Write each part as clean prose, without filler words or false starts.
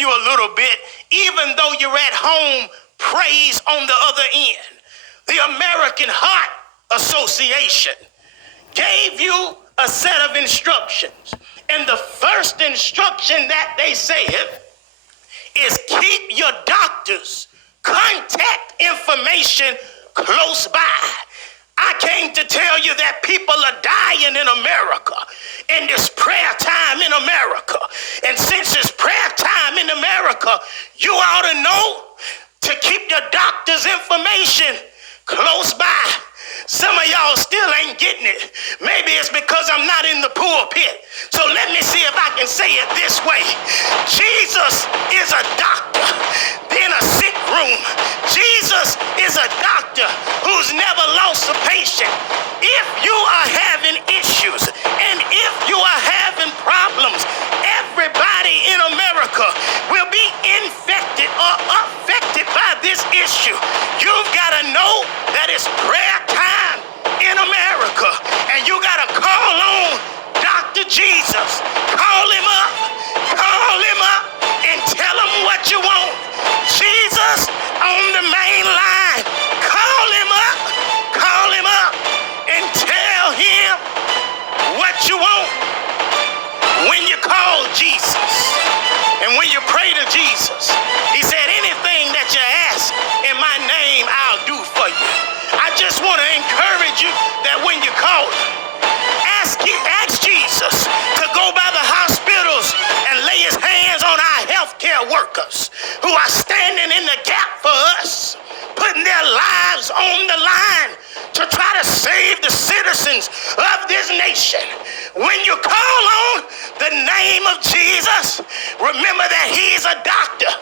you a little bit, even though you're at home, praise on the other end. The American Heart Association gave you a set of instructions. And the first instruction that they said is keep your doctor's contact information close by. I came to tell you that people are dying in America in this prayer time in America. And since it's prayer time in America, you ought to know to keep your doctor's information close by. Some of y'all still ain't getting it. Maybe it's because I'm not in the pulpit. So let me see if I can say it this way. Jesus is a doctor in a sick room. Jesus is a doctor who's never lost a patient. If you are having issues and if you are having problems, everybody in America will be infected or affected by this issue. You've got to know that it's prayer time in America, and you got to call on Dr. Jesus. Call him up and tell him what you want. Jesus on the main line. Call him up and tell him what you want. When you call Jesus and when you pray to Jesus, he said, anything that you ask in my name, I'll do for you. I just want to encourage you that when you call, ask Jesus to go by the hospitals and lay his hands on our healthcare workers who are standing in the gap for us, putting their lives on the line to try to save the citizens of this nation. When you call on the name of Jesus, remember that he's a doctor.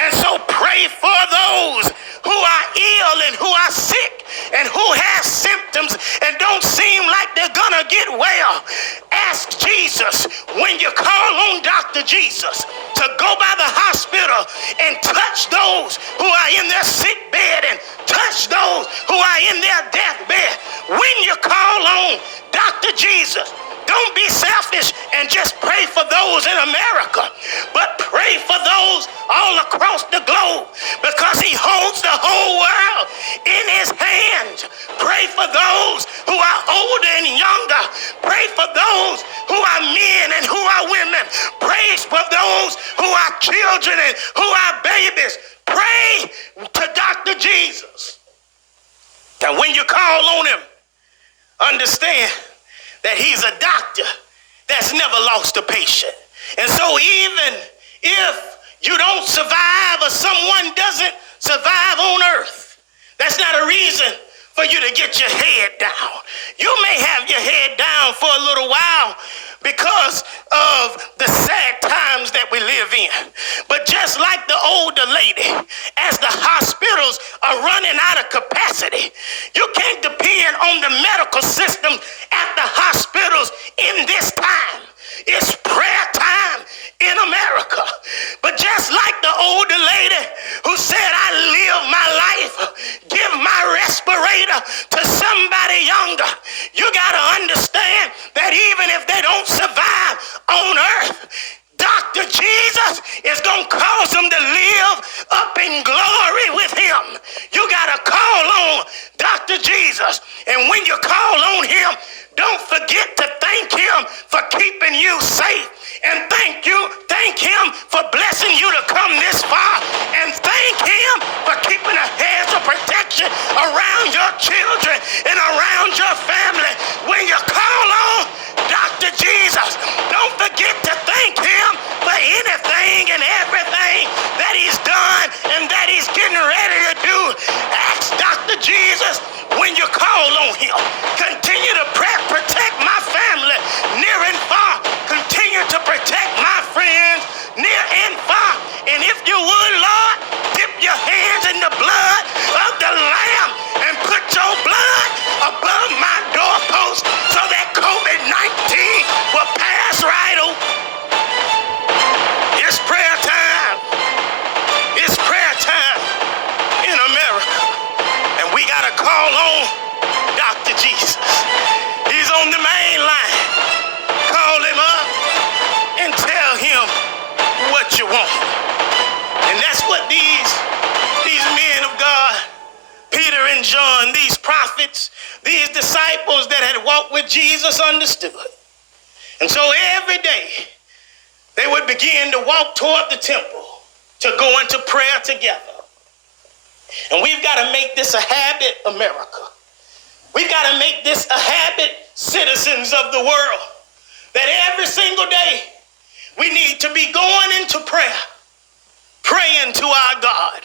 And so pray for those who are ill and who are sick and who have symptoms and don't seem like they're gonna get well. Ask Jesus when you call on Dr. Jesus to go by the hospital and touch those who are in their sick bed and touch those who are in their deathbed. When you call on Dr. Jesus, don't be selfish and just pray for those in America, but pray for those all across the globe because he holds the whole world in his hands. Pray for those who are older and younger. Pray for those who are men and who are women. Pray for those who are children and who are babies. Pray to Dr. Jesus. And when you call on him, understand that he's a doctor that's never lost a patient. And so even if you don't survive or someone doesn't survive on earth, that's not a reason for you to get your head down. You may have your head down for a little while because of the sad times that we live in. But just like the older lady, as the hospitals are running out of capacity, you can't depend on the medical system at the hospitals in this time. It's prayer time in America. But just like the older lady who said, I live my life, give my respirator to somebody younger, you got to understand that even if they don't survive on earth, Dr. Jesus is going to cause them to live up in glory with him. You got to call on Dr. Jesus. And when you call on him, don't forget to thank him for keeping you safe. And thank him for blessing you to come this far. And thank him for keeping a hedge of protection around your children and around your family. When you call on Dr. Jesus, don't forget to thank him for anything and everything that he's done and that he's getting ready to do. Ask Dr. Jesus when you call on him. Continue to protect my family near and far. Continue to protect my friends near and far. And if you would, Lord, dip your hands in the blood of the Lamb and put your blood above my doorpost so that COVID-19 will pass right over. It's prayer time. It's prayer time in America. And we got to call on Dr. Jesus. He's on the main line. Call him up and tell him what you want. And that's what these men of God, Peter and John, these prophets, these disciples that had walked with Jesus understood. And so every day they would begin to walk toward the temple to go into prayer together. And we've got to make this a habit, America. We've got to make this a habit, citizens of the world, that every single day we need to be going into prayer, praying to our God.